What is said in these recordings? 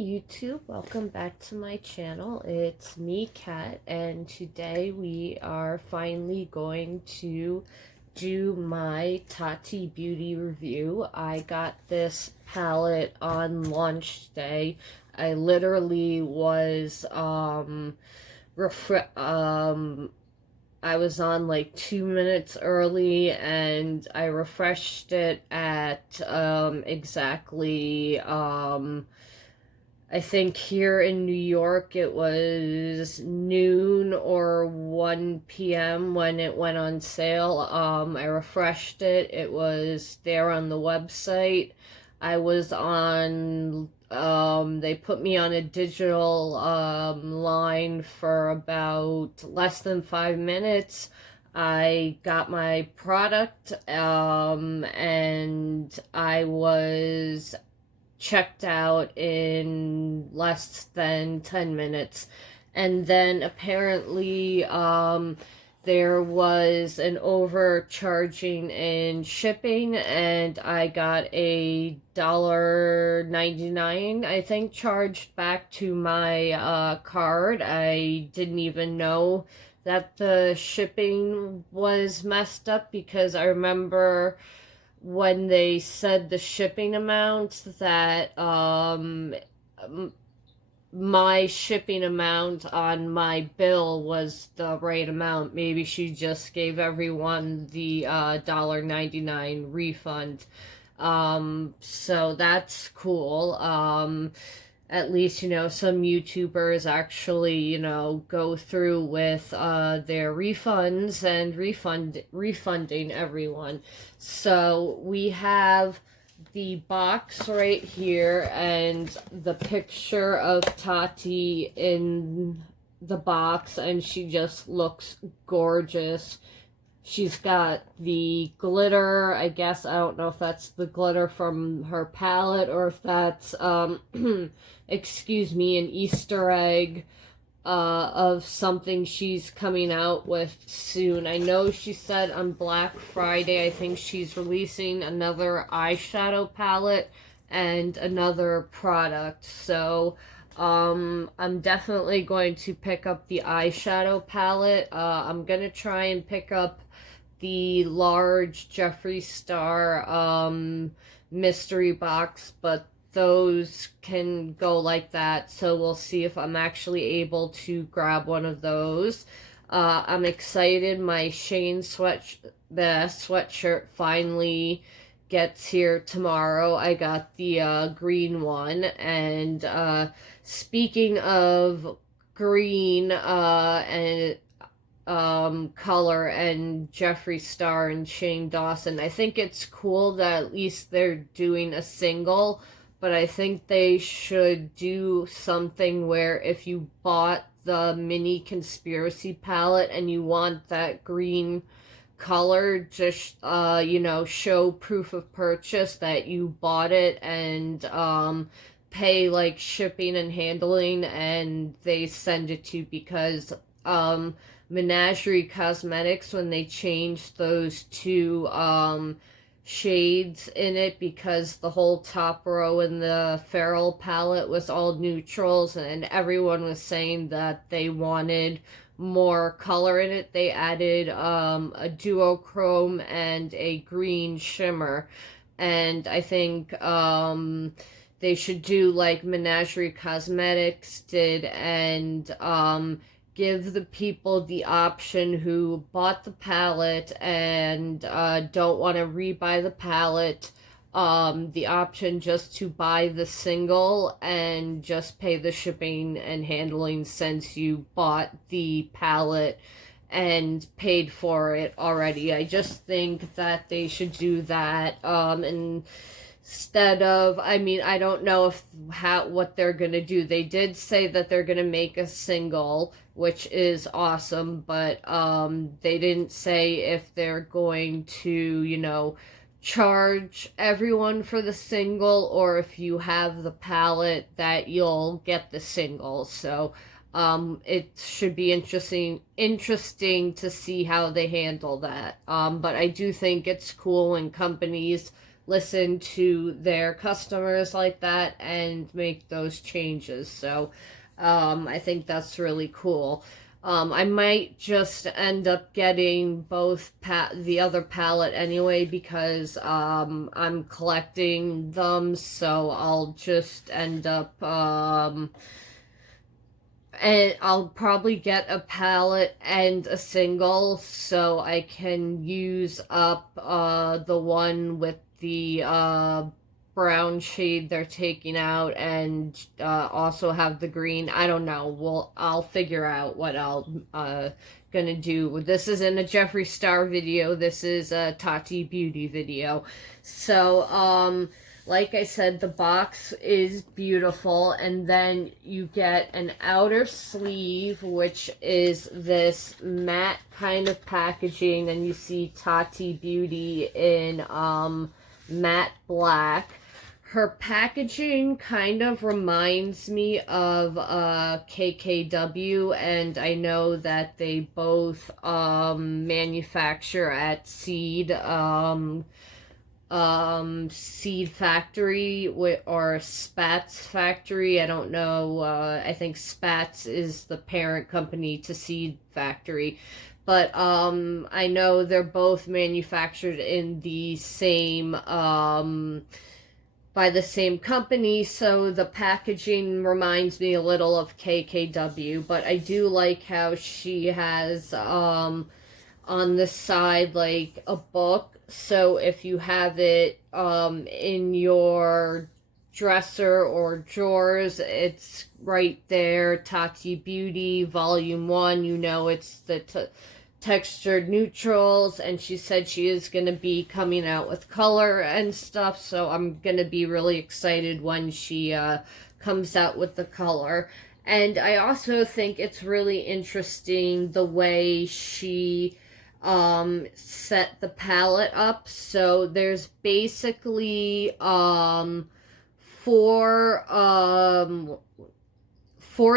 YouTube, welcome back to my channel. It's me, Kat, and today we are finally going to do my Tati beauty review. I got this palette on launch day. I literally was I was on like 2 minutes early, and I refreshed it at exactly I think here in New York it was noon or 1 p.m. when it went on sale. I refreshed it. It was there on the website. I was on, they put me on a digital line for about less than 5 minutes. I got my product, and I was checked out in less than 10 minutes. And then apparently there was an overcharging in shipping, and I got a $1.99, I think, charged back to my card. I didn't even know that the shipping was messed up, because I remember when they said the shipping amount that my shipping amount on my bill was the right amount. Maybe she just gave everyone the $1.99 refund. So that's cool. At least, some YouTubers actually, go through with their refunds and refunding everyone. So we have the box right here and the picture of Tati in the box, and she just looks gorgeous. She's got the glitter, I guess. I don't know if that's the glitter from her palette or if that's, excuse me, an Easter egg of something she's coming out with soon. I know she said on Black Friday, I think she's releasing another eyeshadow palette and another product. So I'm definitely going to pick up the eyeshadow palette. I'm going to try and pick up the large Jeffree Star mystery box, but those can go like that, so we'll see if I'm actually able to grab one of those. I'm excited. My Shane sweatshirt finally gets here tomorrow. I got the green one, and speaking of green and color and Jeffree Star and Shane Dawson, I think it's cool that at least they're doing a single, but I think they should do something where if you bought the mini conspiracy palette and you want that green color, just show proof of purchase that you bought it, and pay like shipping and handling, and they send it to you. Because Menagerie Cosmetics, when they changed those two shades in it, because the whole top row in the Feral palette was all neutrals, and everyone was saying that they wanted more color in it, they added a duochrome and a green shimmer. And I think they should do like Menagerie Cosmetics did, and give the people the option who bought the palette and don't want to rebuy the palette, the option just to buy the single and just pay the shipping and handling, since you bought the palette and paid for it already. I just think that they should do that, and instead of, I mean, I don't know what they're gonna do. They did say that they're gonna make a single, which is awesome, but they didn't say if they're going to, charge everyone for the single, or if you have the palette that you'll get the single. So it should be interesting to see how they handle that. But I do think it's cool when companies listen to their customers like that and make those changes. So I think that's really cool. I might just end up getting both the other palette anyway, because I'm collecting them, so I'll just end up and I'll probably get a palette and a single so I can use up the one with the brown shade they're taking out, and also have the green. I don't know. I'll figure out what I'll gonna do. This isn't a Jeffree Star video. This is a Tati beauty video. So like I said, the box is beautiful, and then you get an outer sleeve, which is this matte kind of packaging, and you see Tati Beauty in matte black. Her packaging kind of reminds me of KKW, and I know that they both manufacture at Seed Factory or Spats Factory. I don't know. I think Spats is the parent company to Seed Factory. But I know they're both manufactured in the same by the same company, so the packaging reminds me a little of KKW. But I do like how she has on the side like a book, so if you have it in your dresser or drawers, it's right there. Tati Beauty Volume 1, you know, it's the textured neutrals, and she said she is going to be coming out with color and stuff, so I'm going to be really excited when she comes out with the color. And I also think it's really interesting the way she set the palette up. So there's basically four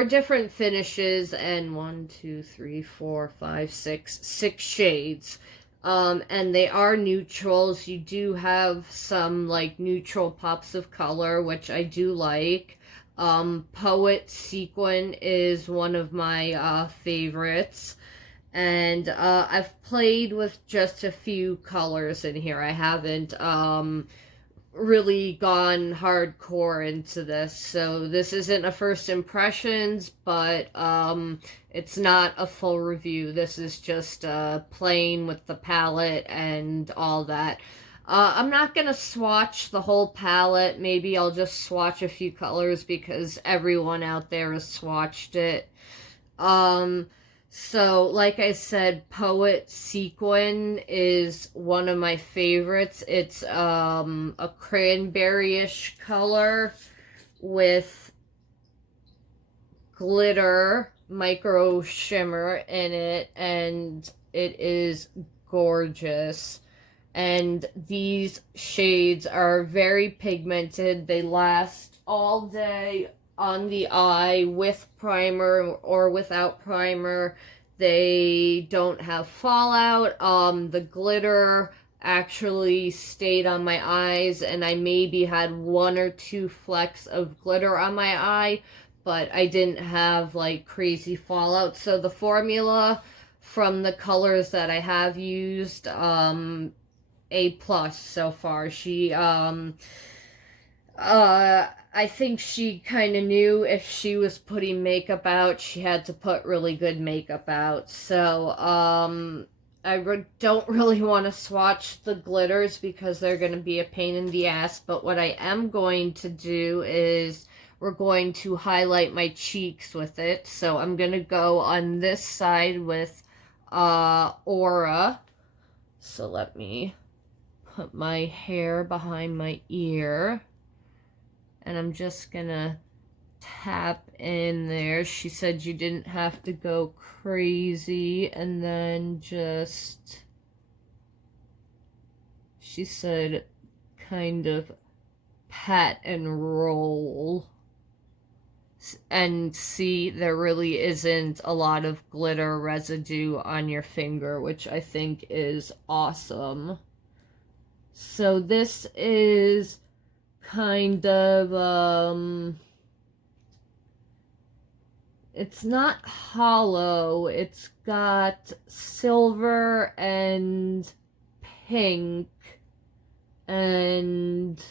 different finishes, and 6 shades, and they are neutrals. You do have some like neutral pops of color, which I do like. Poet Sequin is one of my favorites. And I've played with just a few colors in here. I haven't really gone hardcore into this. So this isn't a first impressions, but it's not a full review. This is just playing with the palette and all that. I'm not going to swatch the whole palette. Maybe I'll just swatch a few colors because everyone out there has swatched it. So, like I said, Poet Sequin is one of my favorites. It's a cranberry-ish color with glitter, micro shimmer in it, and it is gorgeous. And these shades are very pigmented. They last all day on the eye with primer or without primer. They don't have fallout. The glitter actually stayed on my eyes, and I maybe had 1 or 2 flecks of glitter on my eye, but I didn't have like crazy fallout. So the formula from the colors that I have used, A+ so far. She I think she kind of knew if she was putting makeup out, she had to put really good makeup out. So, I don't really want to swatch the glitters because they're going to be a pain in the ass. But what I am going to do is we're going to highlight my cheeks with it. So I'm going to go on this side with Aura. So let me put my hair behind my ear. And I'm just gonna tap in there. She said you didn't have to go crazy. And then just, she said, kind of pat and roll. And see, there really isn't a lot of glitter residue on your finger, which I think is awesome. So this is kind of, it's not hollow. It's got silver and pink and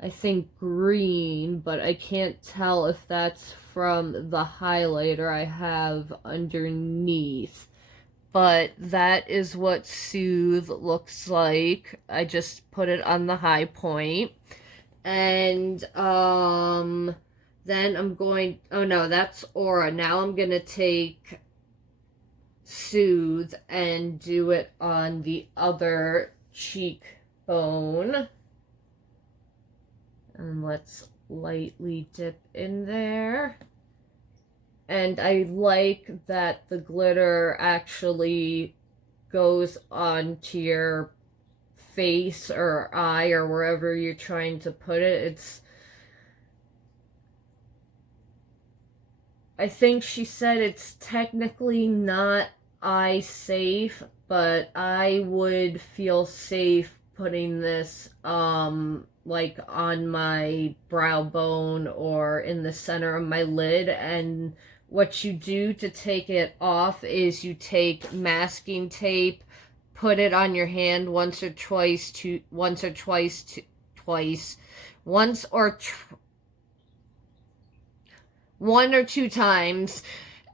I think green, but I can't tell if that's from the highlighter I have underneath. But that is what Soothe looks like. I just put it on the high point. And then I'm going, oh no, that's Aura. Now I'm going to take Soothe and do it on the other cheekbone. And let's lightly dip in there. And I like that the glitter actually goes onto your face or eye or wherever you're trying to put it. I think she said it's technically not eye safe, but I would feel safe putting this like on my brow bone or in the center of my lid. And what you do to take it off is you take masking tape, put it on your hand once or one or two times,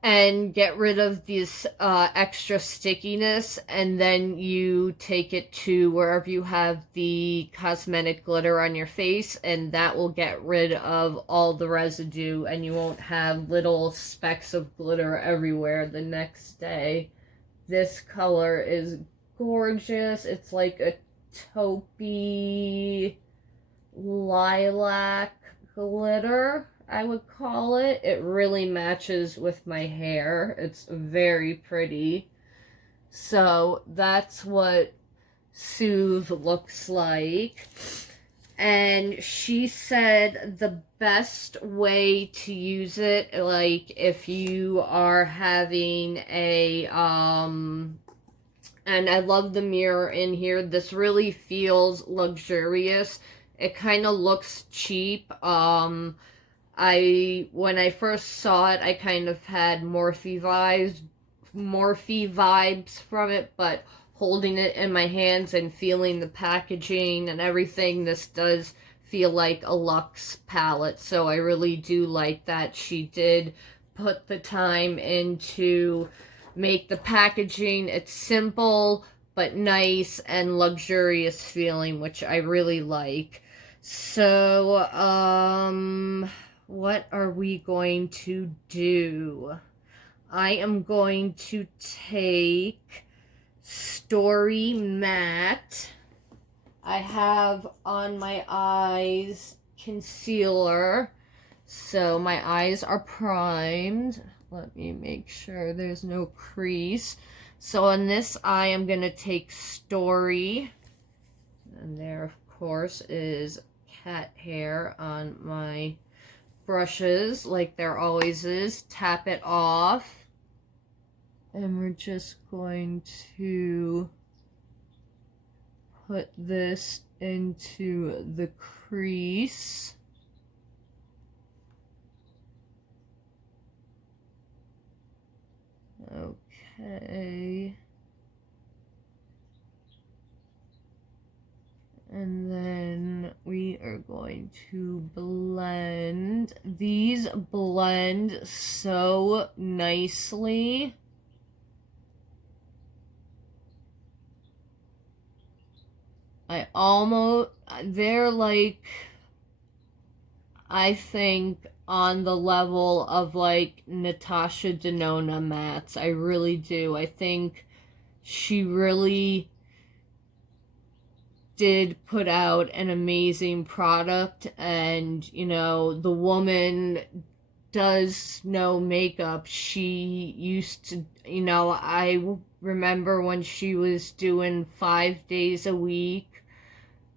and get rid of this extra stickiness, and then you take it to wherever you have the cosmetic glitter on your face, and that will get rid of all the residue, and you won't have little specks of glitter everywhere the next day. This color is gorgeous. It's like a taupey lilac glitter, I would call it. It really matches with my hair. It's very pretty. So that's what Soothe looks like. And she said the best way to use it, like if you are having a, and I love the mirror in here. This really feels luxurious. It kind of looks cheap. When I first saw it, I kind of had Morphe vibes from it, but holding it in my hands and feeling the packaging and everything, this does feel like a luxe palette. So I really do like that she did put the time into make the packaging. It's simple but nice and luxurious feeling, which I really like. So what are we going to do? I am going to take Story Matte. I have on my eyes concealer, so my eyes are primed. Let me make sure there's no crease. So on this eye, I'm going to take Story, and there, of course, is cat hair on my brushes, like there always is. Tap it off. And we're just going to put this into the crease. Okay. And then we are going to blend. These blend so nicely. They're like, I think, on the level of like Natasha Denona mattes. I really do. I think she really did put out an amazing product, and you know, the woman does know makeup. She used to, you know, I remember when she was doing 5 days a week.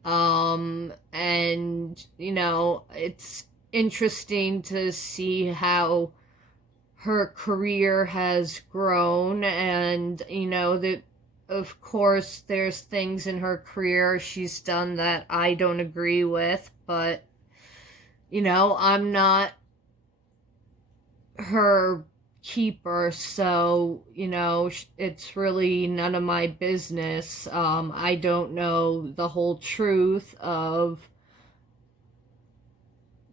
And you know, it's interesting to see how her career has grown, and you know, that of course, there's things in her career she's done that I don't agree with, but, you know, I'm not her keeper, so, you know, it's really none of my business. I don't know the whole truth of,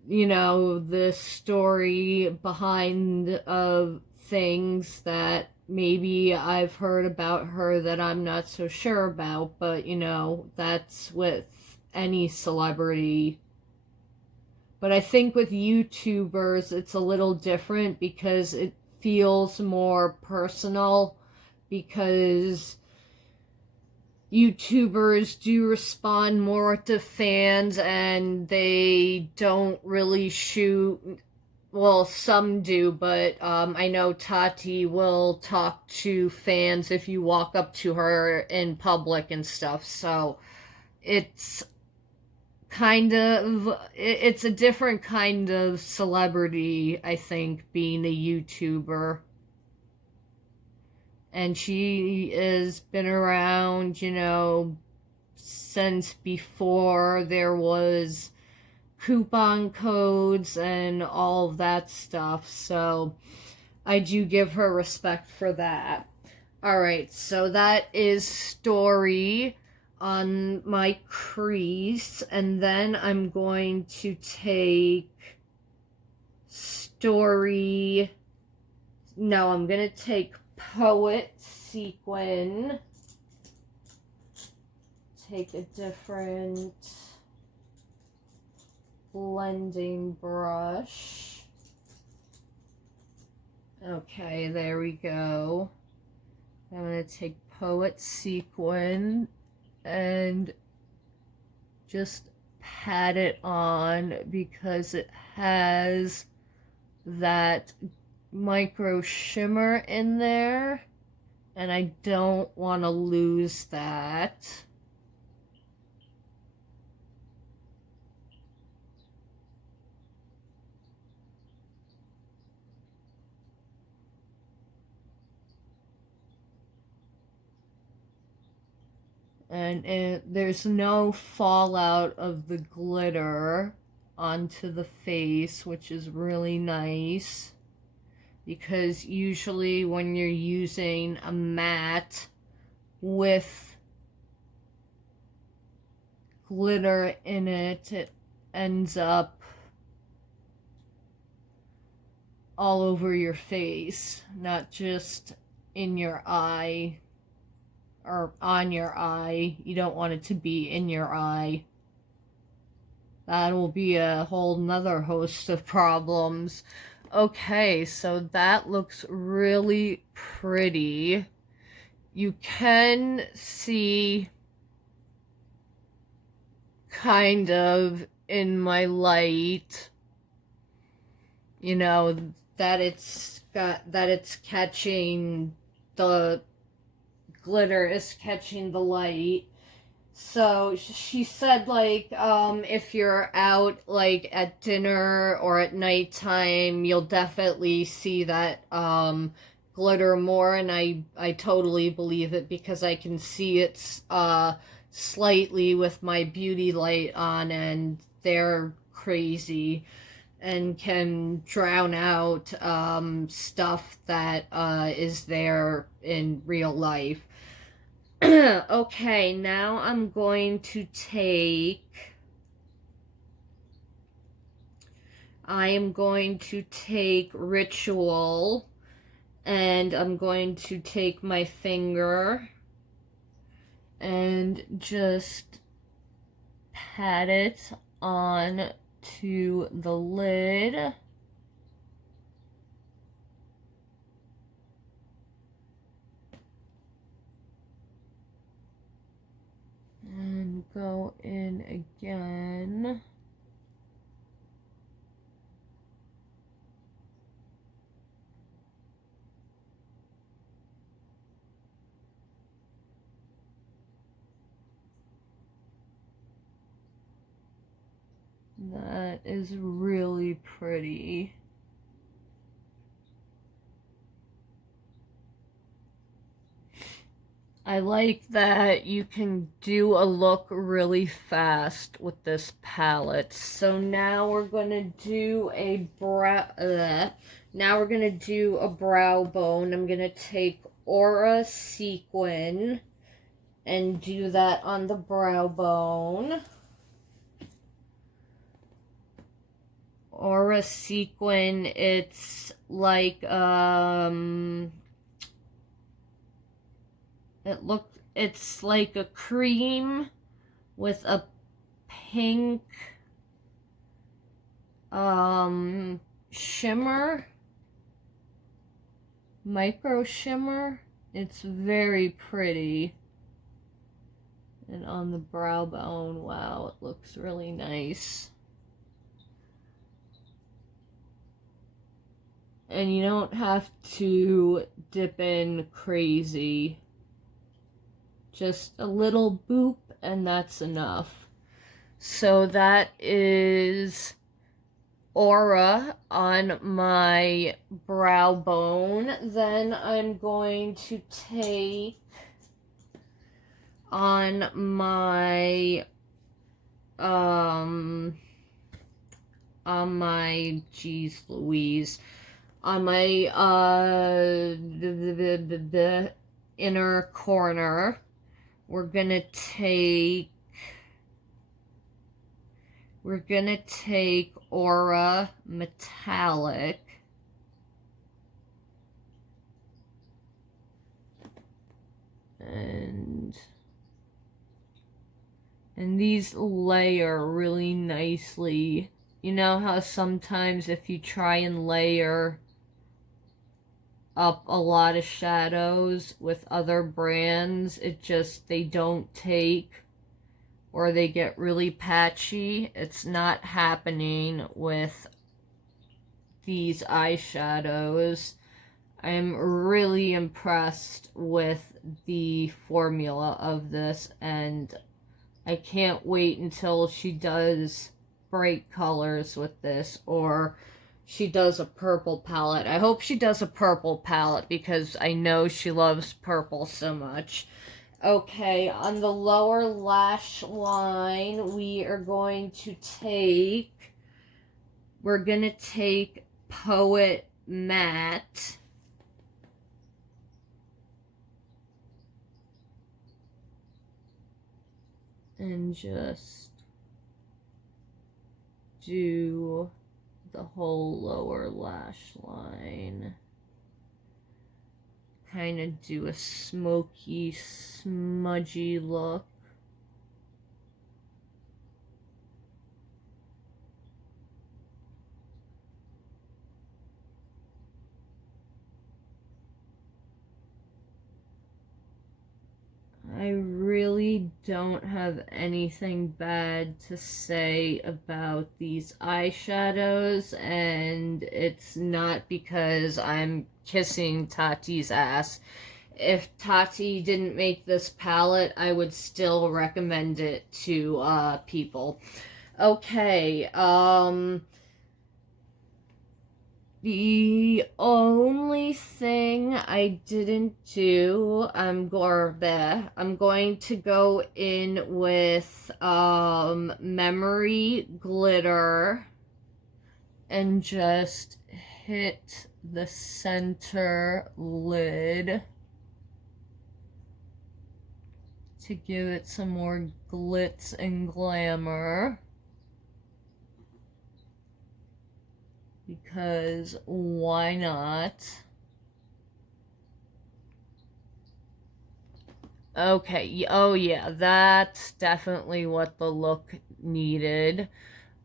you know, the story behind of things that maybe I've heard about her that I'm not so sure about, but, you know, that's with any celebrity. But I think with YouTubers, it's a little different because it feels more personal, because YouTubers do respond more to fans and they don't really shoot. Well, some do, but I know Tati will talk to fans if you walk up to her in public and stuff. So it's it's a different kind of celebrity, I think, being a YouTuber. And she has been around, you know, since before there was coupon codes and all of that stuff. So I do give her respect for that. Alright, so that is Story on my crease, and then I'm going to take Story. No, I'm going to take Poet Sequin. Take a different blending brush. Okay, there we go. I'm going to take Poet Sequin and just pat it on because it has that micro shimmer in there and I don't want to lose that. And there's no fallout of the glitter onto the face, which is really nice, because usually when you're using a matte with glitter in it, it ends up all over your face, not just in your eye or on your eye. You don't want it to be in your eye. That will be a whole nother host of problems. Okay, so that looks really pretty. You can see kind of in my light, you know, that it's catching, the glitter is catching the light. So she said, like, if you're out, like, at dinner or at nighttime, you'll definitely see that, glitter more, and I totally believe it because I can see it, slightly with my beauty light on, and they're crazy and can drown out, stuff that, is there in real life. Okay, now I'm going to take, Ritual, and I'm going to take my finger and just pat it on to the lid. And go in again. That is really pretty. I like that you can do a look really fast with this palette. So now we're gonna do a brow bone. I'm gonna take Aura Sequin and do that on the brow bone. Aura Sequin, it's like it's like a cream with a pink shimmer, micro shimmer. It's very pretty. And on the brow bone, wow, it looks really nice. And you don't have to dip in crazy. Just a little boop, and that's enough. So that is Aura on my brow bone. Then I'm going to take on my geez Louise, on my inner corner, we're gonna take Aura Metallic. And these layer really nicely. You know how sometimes if you try and layer up a lot of shadows with other brands, they don't take, or they get really patchy? It's not happening with these eyeshadows. I'm really impressed with the formula of this, and I can't wait until she does bright colors with this, or she does a purple palette. I hope she does a purple palette because I know she loves purple so much. Okay, on the lower lash line, we're going to take Poet Matte. And just do the whole lower lash line. Kind of do a smoky, smudgy look. I really don't have anything bad to say about these eyeshadows, and it's not because I'm kissing Tati's ass. If Tati didn't make this palette, I would still recommend it to people. Okay, the only thing I didn't do, I'm going to go in with Memory Glitter and just hit the center lid to give it some more glitz and glamour. Because why not? Okay, oh yeah, that's definitely what the look needed.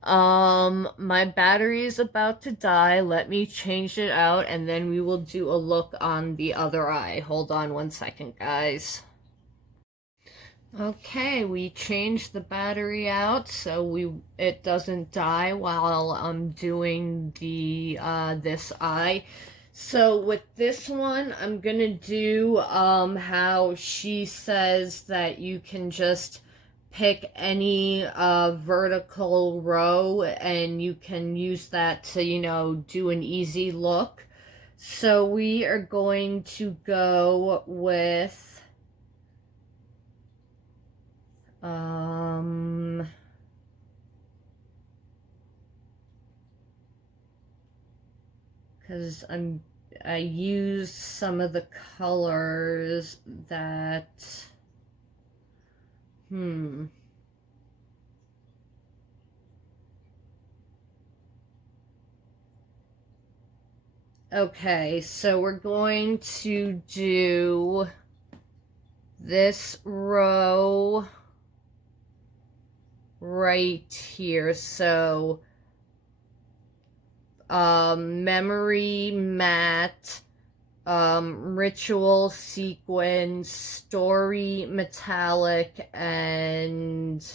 My battery is about to die. Let me change it out, and then we will do a look on the other eye. Hold on one second, guys. Okay, we changed the battery out so it doesn't die while I'm doing the this eye. So with this one, I'm gonna do how she says that you can just pick any vertical row and you can use that to, you know, do an easy look. So we are going to go with Because I used some of the colors that, Okay, so we're going to do this row right here. So, memory matte, ritual sequin, story metallic, and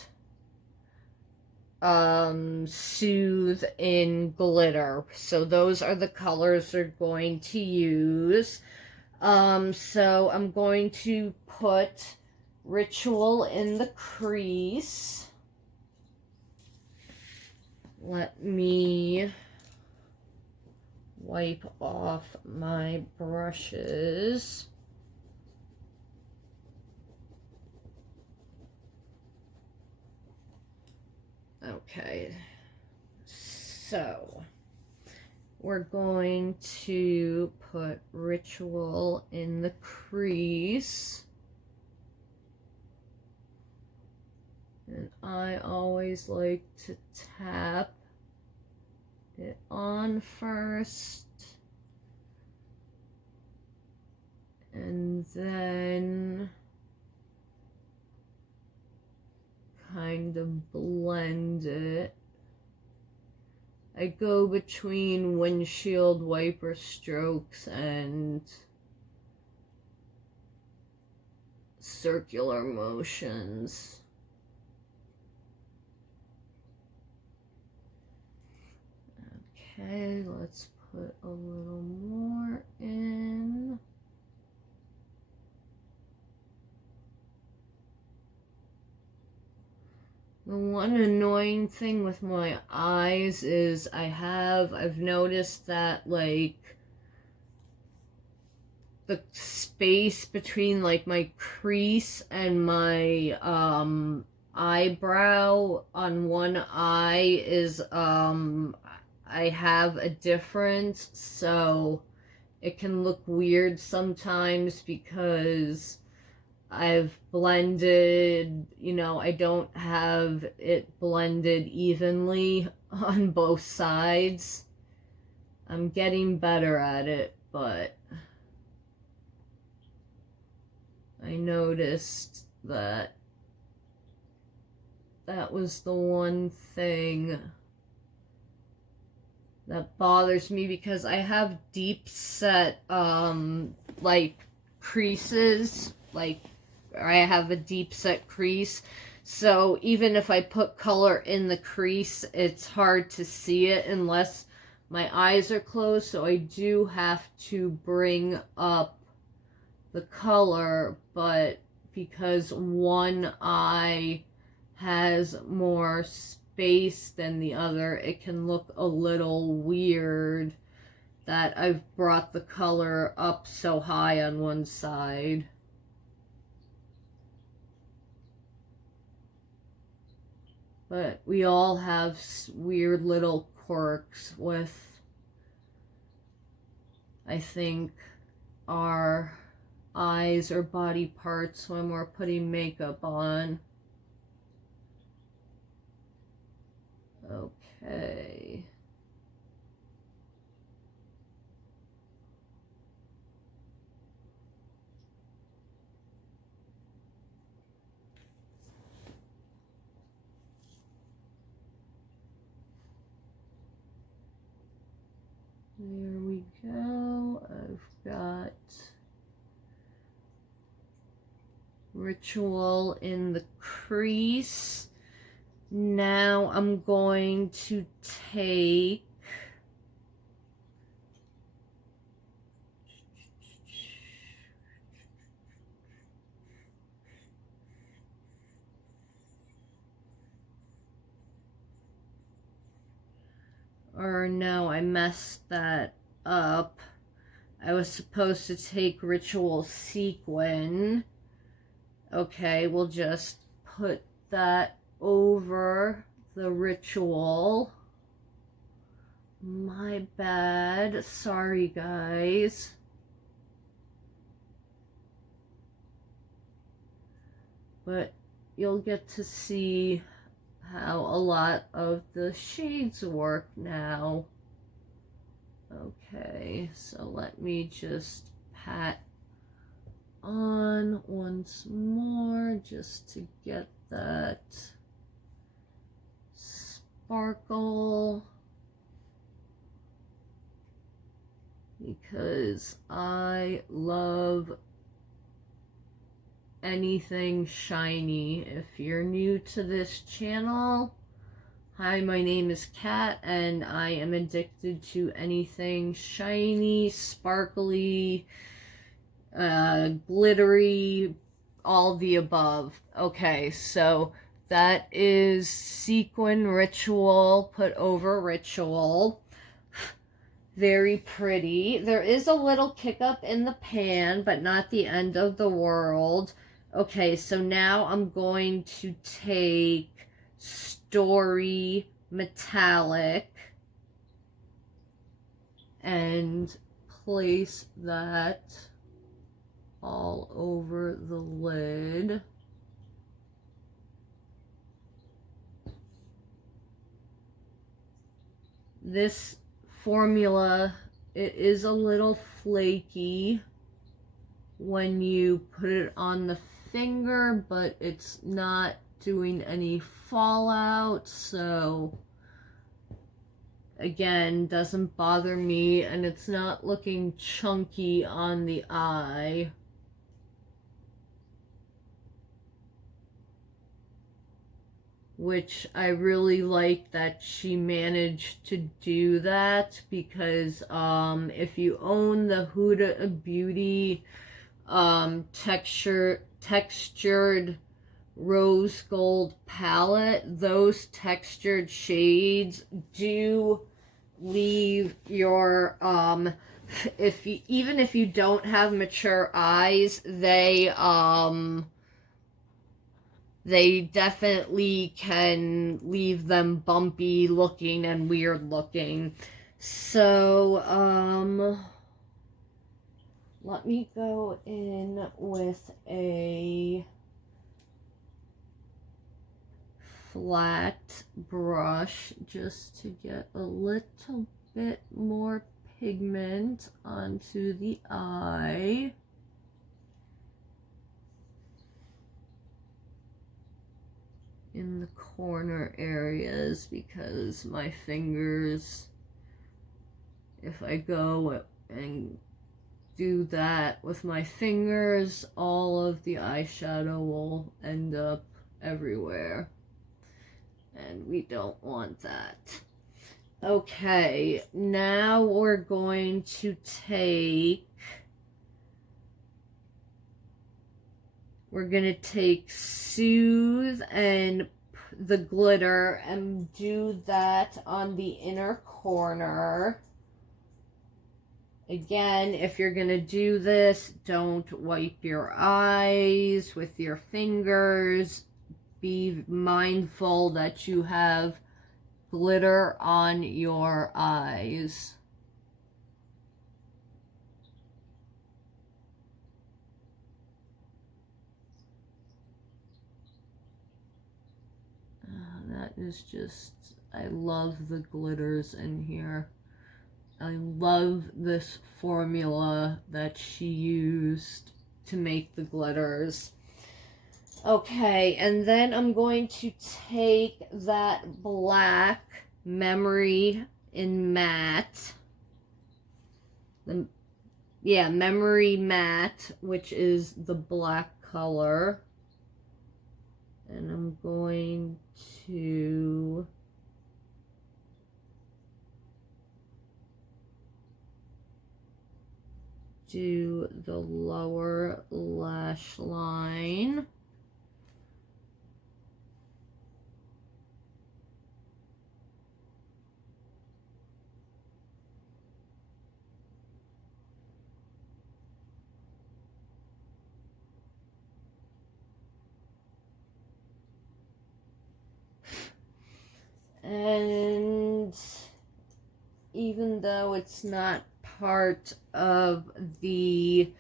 soothe in glitter. So those are the colors we're going to use. So I'm going to put ritual in the crease. Let me wipe off my brushes. Okay, so we're going to put ritual in the crease. And I always like to tap it on first. And then kind of blend it. I go between windshield wiper strokes and circular motions. Okay, let's put a little more in. The one annoying thing with my eyes is I've noticed that, like, the space between, like, my crease and my eyebrow on one eye is I have a difference, so it can look weird sometimes because I've blended, you know, I don't have it blended evenly on both sides. I'm getting better at it, but I noticed that that was the one thing that bothers me, because I have deep set, like, creases, like, I have a deep set crease, so even if I put color in the crease, it's hard to see it unless my eyes are closed, so I do have to bring up the color, but because one eye has more space than the other, it can look a little weird that I've brought the color up so high on one side. But we all have weird little quirks with, I think, our eyes or body parts when we're putting makeup on. Okay. There we go. I've got ritual in the crease. Now I'm going to take or no, I messed that up. I was supposed to take ritual sequin. Okay, we'll just put that over the ritual. My bad. Sorry, guys. But you'll get to see how a lot of the shades work now. Okay, so let me just pat on once more just to get that sparkle, because I love anything shiny. If you're new to this channel, hi, my name is Kat, and I am addicted to anything shiny, sparkly, glittery, all the above. Okay, so that is sequin ritual put over ritual. Very pretty. There is a little kick up in the pan, but not the end of the world. Okay, so now I'm going to take Story Metallic and place that all over the lid. This formula, it is a little flaky when you put it on the finger, but it's not doing any fallout, so again, doesn't bother me, and it's not looking chunky on the eye. Which I really like that she managed to do that, because if you own the Huda Beauty textured rose gold palette, those textured shades do leave your even if you don't have mature eyes, they definitely can leave them bumpy looking and weird looking. So, let me go in with a flat brush just to get a little bit more pigment onto the eye. In the corner areas, because my fingers, if I go and do that with my fingers, all of the eyeshadow will end up everywhere, and we don't want that. Okay, now we're going to take Soothe and the glitter and do that on the inner corner. Again, if you're going to do this, don't wipe your eyes with your fingers. Be mindful that you have glitter on your eyes. That is just, I love the glitters in here. I love this formula that she used to make the glitters. Okay, and then I'm going to take that black Memory in Matte. Memory Matte, which is the black color. And I'm going to do the lower lash line. And even though it's not part of the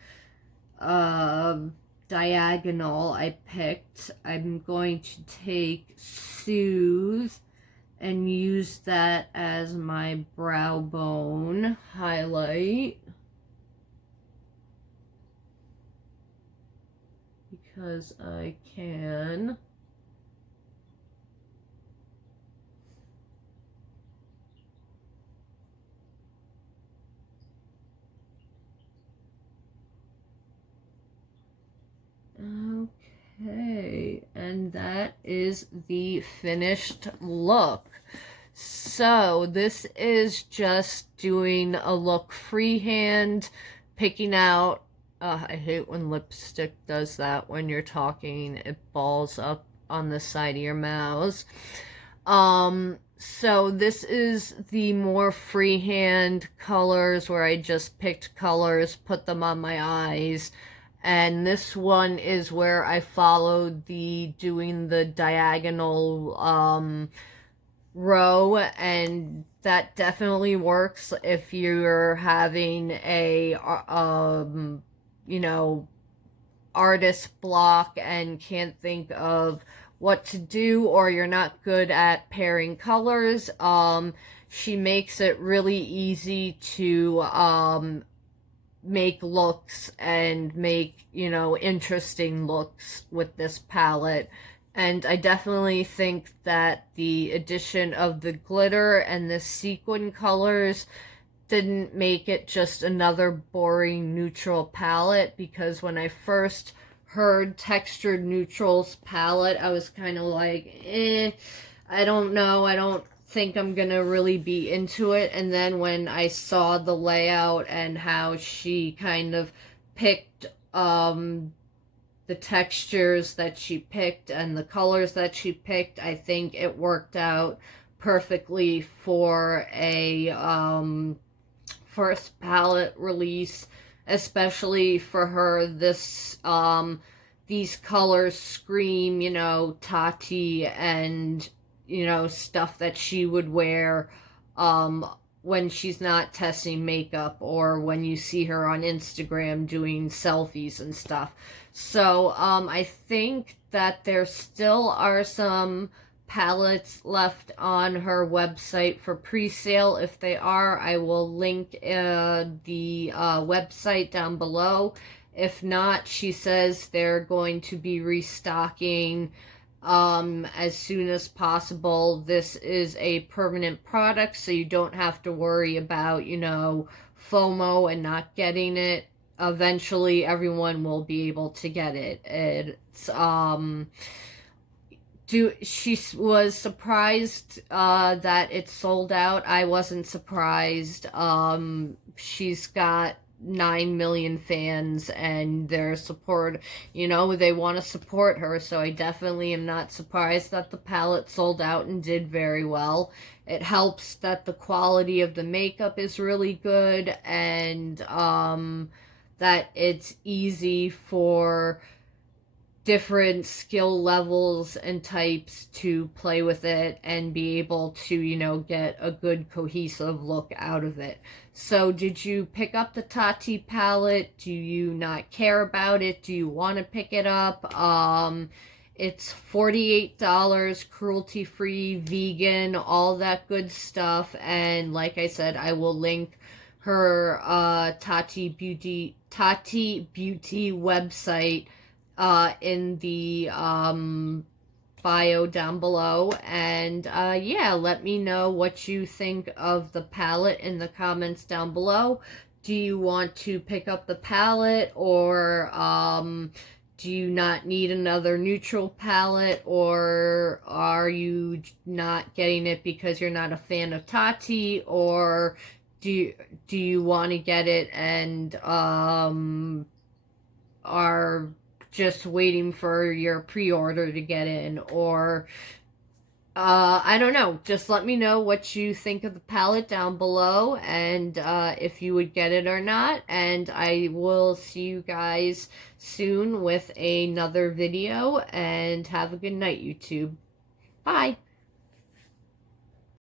diagonal I picked, I'm going to take Soothe and use that as my brow bone highlight, because I can. Okay, and that is the finished look. So this is just doing a look freehand, picking out, I hate when lipstick does that when you're talking, it balls up on the side of your mouth. So this is the more freehand colors where I just picked colors, put them on my eyes. And this one is where I followed the doing the diagonal row, and that definitely works if you're having a you know, artist block and can't think of what to do, or you're not good at pairing colors. She makes it really easy to make looks and make, you know, interesting looks with this palette. And I definitely think that the addition of the glitter and the sequin colors didn't make it just another boring neutral palette, because when I first heard textured neutrals palette, I was kind of like, I don't know, I don't think I'm gonna really be into it. And then when I saw the layout and how she kind of picked the textures that she picked and the colors that she picked, I think it worked out perfectly for a first palette release, especially for her. This these colors scream, you know, Tati, and you know, stuff that she would wear when she's not testing makeup, or when you see her on Instagram doing selfies and stuff. So I think that there still are some palettes left on her website for pre-sale. If they are, I will link the website down below. If not, she says they're going to be restocking as soon as possible. This is a permanent product, so you don't have to worry about, you know, FOMO and not getting it. Eventually everyone will be able to get it. It's she was surprised that it sold out. I wasn't surprised. She's got 9 million fans, and their support, you know, they want to support her, so I definitely am not surprised that the palette sold out and did very well. It helps that the quality of the makeup is really good, and that it's easy for different skill levels and types to play with it and be able to, you know, get a good cohesive look out of it. So did you pick up the Tati palette? Do you not care about it? Do you want to pick it up? It's $48, cruelty-free, vegan, all that good stuff. And like I said, I will link her Tati Beauty website in the bio down below. And yeah, let me know what you think of the palette in the comments down below. Do you want to pick up the palette, or do you not need another neutral palette, or are you not getting it because you're not a fan of Tati, or do you want to get it and are just waiting for your pre-order to get in? Or I don't know. Just let me know what you think of the palette down below, and if you would get it or not. And I will see you guys soon with another video, and have a good night, YouTube. Bye.